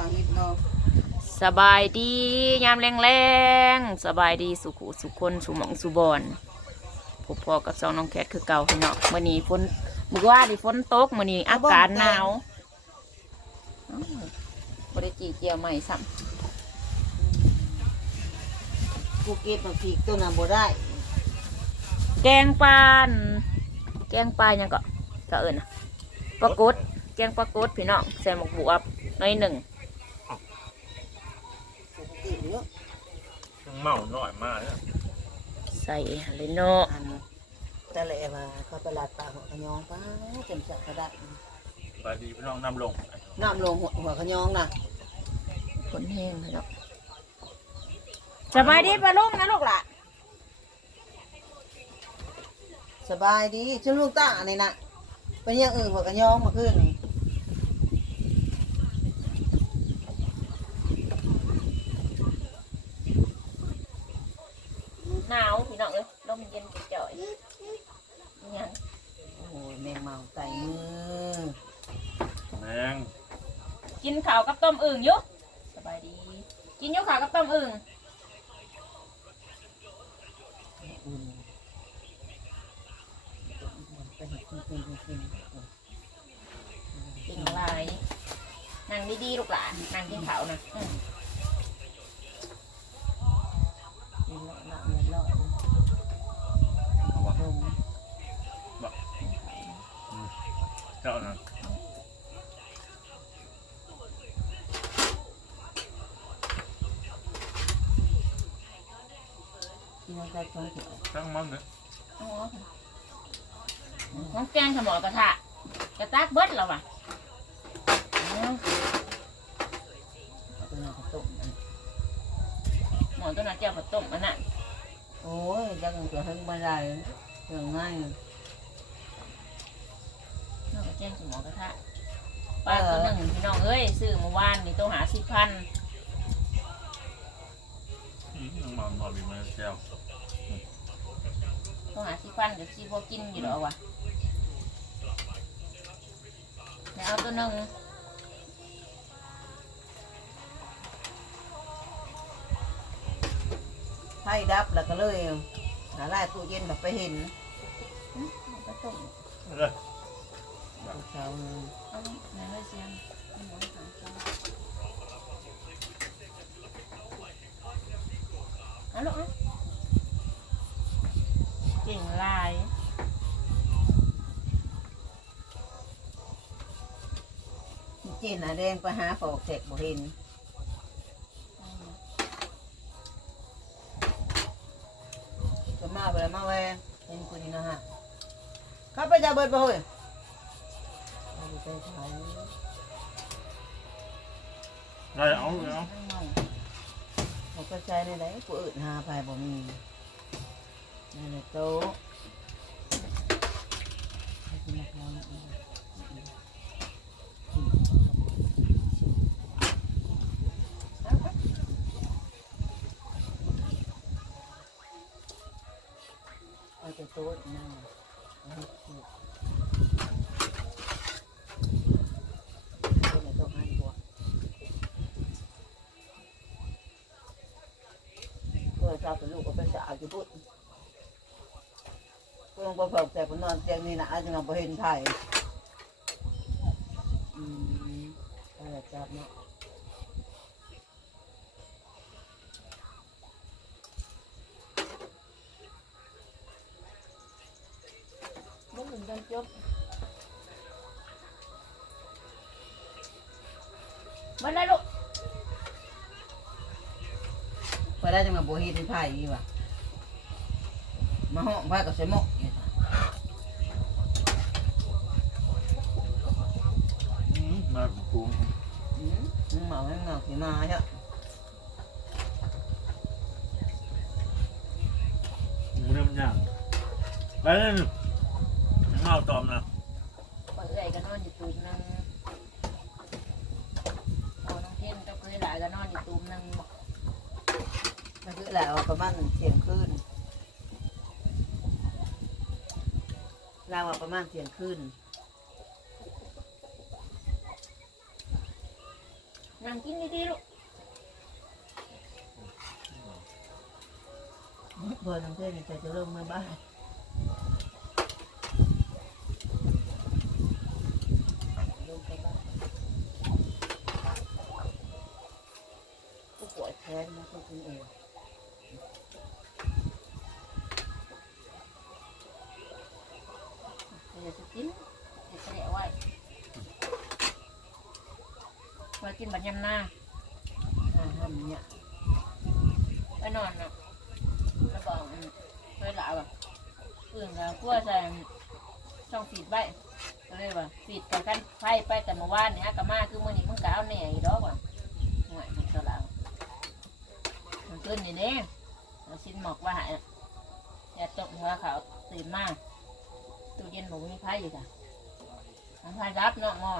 างนิดเนาะสบายดียามแรงๆสบายดีสุขุสุขคนสุหมองสุบอนพบพอกับสองน้องแคทคือเก่าพี่เนาะมื่อนี้ฝนเมื่อวานนี่ฝนตกมื่อนี้อากาศหนาวอ้าวบริจีเจียวใหม่ซ้ภูเก็ตบางทีตัวน่ะบ่ได้ำแกงปลาอันแกงปลายังก็จะเอิญนะปลากดแกงปลากดพี่น้องใส่หมกบวบหน้อยหนึ่ง เมาหน่อยมากเนี่ยใส่อะไรเนาะอันแต่ละว่าเขาตลาดปลาหัวขยองป้าเต็มสะกระดาษบายดีพี่น้องนำลงน้ำลงหัวหัวขยองน่ะฝนแห้งพี่น้องสบายดีปลาลุงนะลูกหล่ะสบายดีชื่อลูกตาอันนี้น่ะเป็นอยังอื่นหัวขยองมาขึ้นนี่ ห นาวพี่น้องเอ้ยลมเย็นจ่อยๆยังโอ้ยแมงเมาไต่มือแมงกินข้าวกับต้มอึ่งอยู่สบายดี กินอยู่ข้าวกับต้มอึ่งอุ่นไปเห็ดกินกินกินกินกินอะไรนั่งดีๆลูกหลานนั่งกินข้าวนะอืม กินเลาะเลาะเลาะ เอาวะ ลง เจ้านะกินอะไรชงเถอะตั้งมันเลยอ๋อน้องแกงขมอกระทะกระตักเบิด แล้วว่ะอ๋อเอาไปนอนกระตุกมันหมอตัวนั้นเจียวผัดต้มอันนั้นโอ้ยยังจะหึงมาได้เรื่องง่ายน้องกระแกงขมอกระทะปลาตัวหนึ่งพี่น้องเอ้ยซื้อเมื่อวานนี่ตัวหาสิบพันอืมยังเมาหน่อยบีมาแก้วตัวหาสิบพันเดี๋ยวซีพอกินอยู่แล้วว่ะแล้วเอาตัวหนึ่งไพ่ดับแล้วก็เลยหาไล่ตู้เย็นแบบไปเห็นอืมเอาไปต้มเลยลูก สาวเอาไหนเลยเสียงเอาหมูสามชั้นเอาลูกเอาเก่งหลายเจนอาแดงไปหาฝอกเสกบ่เห็นก็มาไปแล้วมาแวงเห็นคนนี้นะฮะเข้าไปจะเบิดบ่เฮ้ยเอ ไปขายได้เอาเลยเอาเขาก็ใช้ในไหนกูอื่นหาไปบ่มีนั่นแหละโต๊ะให้กินมะพร้าวนิดนึงเอาแต่โต๊ะนั่งาวอยู่พุทธเพื่อนก็เพิ่มแต่ผมนอนเตียงนี่นะอาจจะมาเห็นไทยอืมอะไรจับเนาะบุ้งถึงจนจบมันได้ลูกพอได้จะมาบ่เห็นไทยอีกว่ะ มาห้องพากับเสมกนี่ค่ะอืมมาคุ้มอืมมึงเมาให้เงาขี้มาเถอะมันเริ่มย่างไปเลยเมาตอมนะปล่อยเอื่อยก็นอนอยู่ตูมหนึงเอาน้องเทนกับเคยหลายก็นอนอยู่ตูมหนึงมันคือแล้วประมาณเที่ยงคืน เราว่าประมาณเที่ยงคืนนั่งกินดีๆลูกเบอร์น้ำเพื่อนจะจะเริ่มมาบ้านลงไปบ้านผู้ป่วยแทนนะคุณเอง เดี๋ยวจะกินเดี๋ยวจะแดะไว้ ไว้กินบัดยำหน้าห้าห้ามเนี่ยไปนอนเนาะแล้วก็อืมไปหลาแบบอื่นก็กลัวจะช่องฟีดไว้ก็เลยว่าฟีดกับกันไฟไปแต่เมื่อวานเนี่ยกับมาคือมื่อนี้มึงกเอาแหน่อีดอกว่ะห่วยมันก็หลามันขึ้นนี่เด้เราชิ้นหมอกว่าหายแย่ตกหัวเขาตื่นมาตู้เย็นบอกมีไฟอยู่จ้ะทำไฟรับเนาะงอ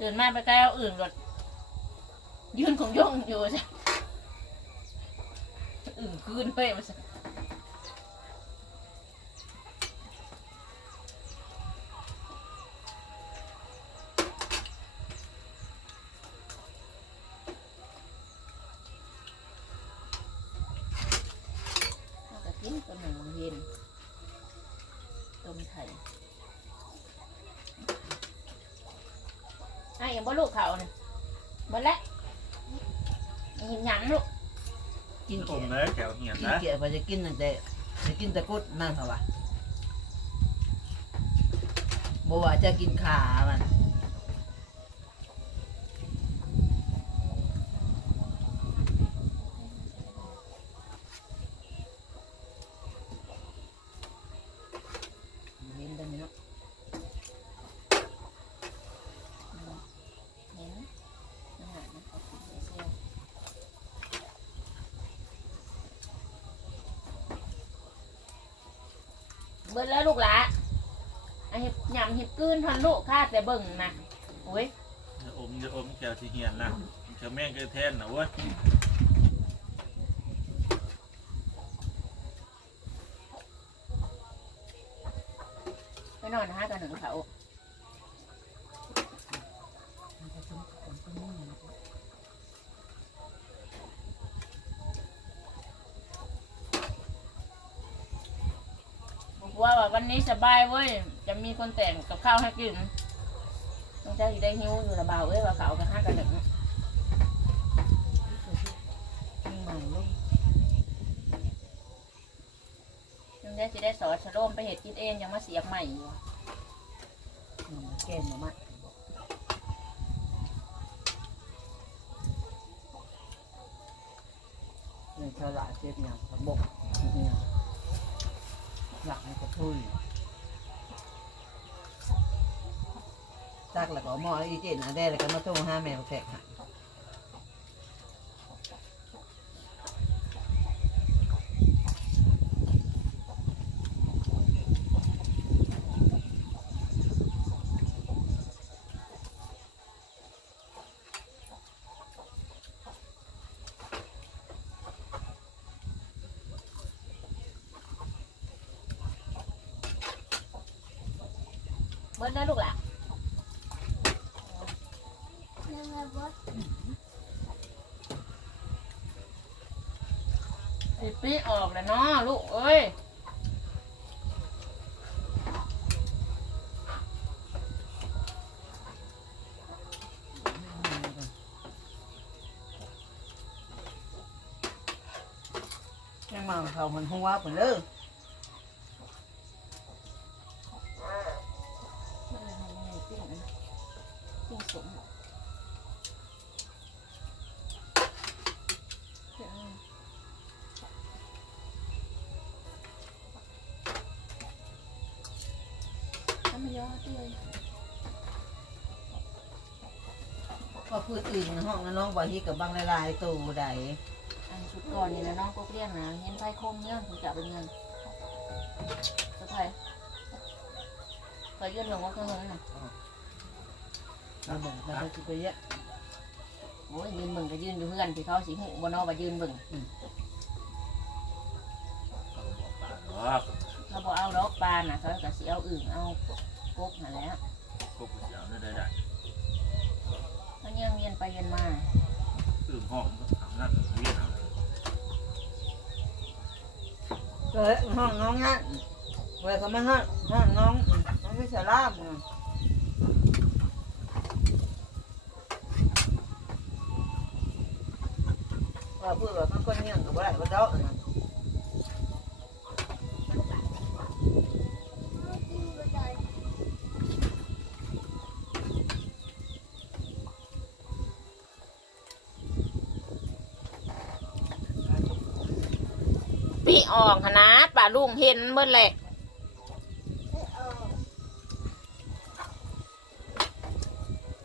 ตื่นมาไปใกล้เอาอื่นรถ ยืนของย่องอยู่จ้ะอื่นคืนเว้ยมันสิเอาก็กินตัวหนึ่งเย็นต้มไข่ไอ้ยังบ่ลูกเขาเนี่ยบ่แล้ว เห็นหยังลูกกินผเกี๊มยวเลยแถวเหียนกินนะเกี๊ยวไปจะกินตั้งแต่จะกินแต่กุดนั่นเหรอวะบอกว่าจะกินขามันเห็นตอนนี้เนาะเห็นอาหารนะเอากินไปเซี่ยว เบิ่งแล้วลูกหลาไอ้เห็บยำเห็บกลืนทันลูกข้าแต่เบิ่งนะโอ้ยจะอมจะอมแถวที่เหียนนะแถวแม่งก็แทนนะเว้ยไปนอนนะฮะกันหนึ่งเขาบอก วันนี้สบายเว้ย จะมีคนแต่งกับข้าวให้กินต้องใจได้หิ้วอยู่ระเบาเอ้ยว่าเขากับห้ากันหนึ่งนี่ใหม่ลูกต้องใจจะได้สอดสะโลมไปเห็ดกินเองยังมาเสียบใหม่อยู่หนูแกนมามาเนี่ยฉลาดเจ็บอย่างกระบอกเนี่ย หลักในกระพุ้ยตักแล้วก็เอาหม้ออีเจนอะได้แล้วก็มาต้มห้าแมวแตกหา เบิ้ลนะลูกหล่ะสิปีออกแล้วเนาะลูกเอ้ยยังมาเขามันหัวเหมือนเดิ ทำไม่ยอดเลยก็พูดอื่นในห้องนะน้องบอกฮีกับบางลายๆตัวใดอันชุดก่อนนี่นะน้องก็เรียนนะเห็นไฟโคมเงี้ยถึงจะเป็นเงินจะไฟไฟยื่นลงว่าเครื่องเงินน่ะเราเบิ่งเราไปคิดไปเยอะโอ้ยยืนเบิ่งก็ยืนอยู่เพื่อนที่เขาสิหูบนนอว่ายืนเบิ่งว้าว เขาบอกเอาดอกปลาน่ะเขาก็สิเอาอึ่งเอากบน่ะแหล้วก็กูจะเอาได้ได้เขาเยี่ยงเวียนไปเวียนมาเห้องนั่นเรียนเอาเฮ้ยห้องน้องงั้นเวลาเขามาห้องห้องน้องน้องไม่สาราบว่าพูดว่ามันก็เงี้ยงกับอะไรก็เดาะ ออกหนนะป่าลุงเห็นเมื่อแหละ